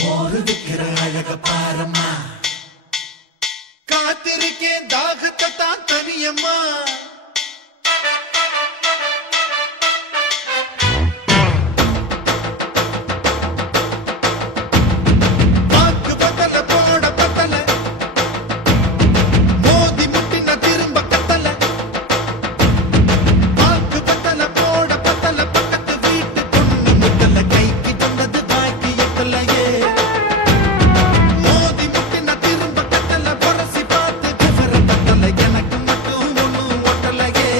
மோரு விக்கிற அழக பாரம்மா, காத்திருக்கேன் தாகத்தை தான் தனியம்மா. பாக்கு பத்தல போட பத்தல, மோதி முட்டின திரும்ப கத்தல. பாக்கு பத்தல போட பத்தல, பக்கத்து வீட்டு பொண்ணு முட்டல, கைக்கு வந்தது வாய்க்கு எட்டலையே. மோதி முட்டின திரும்ப கத்தல, பொரசி பார்த்து விவர பத்தல, எனக்கு மட்டும் ஒண்ணும் ஒட்டலையே.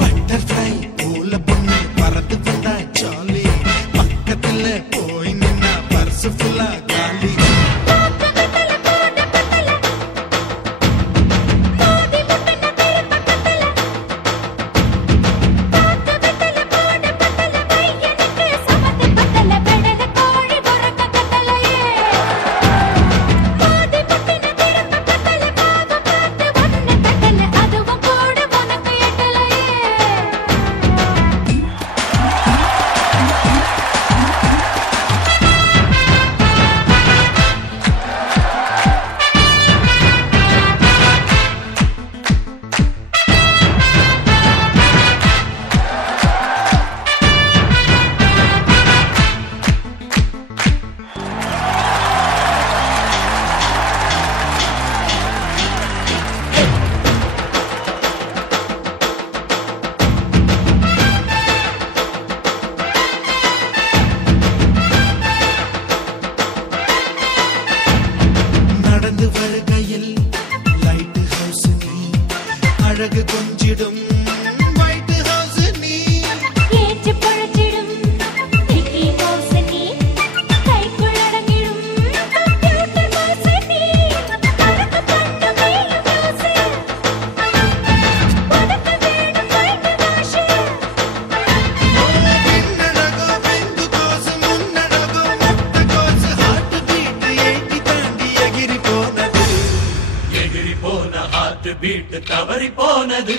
பட்டர்ஃப்ளை போல பொண்ணு பறந்து வந்தா ஜாலி, பக்கத்துல போய் நின்னா பர்சு ஃபுல்லா காலி. நடந்து வருகையில் லைட் ஹவுஸ் நீ, அழகு கொஞ்சிடும் ஒயிட் ஹவுஸ் நீ. ஏற்று பழச்சிடும் மிக்கி மவுஸ் நீ, கைக்குள் அடங்கிடும் கம்ப்யூட்டர் மவுஸ் நீ. அழகு கண்டு மேலும் யோசி, உனக்கு வேணும் மைண்ட் வாஷ். பின்னழகோ பிந்து கோசு, முன்னழகோ முட்டை கோசு, ஹார்ட் பீட் 80 தாண்டி எகிரி போனது. எகிரி போன ஹார்ட் பீட் தவறி போனது.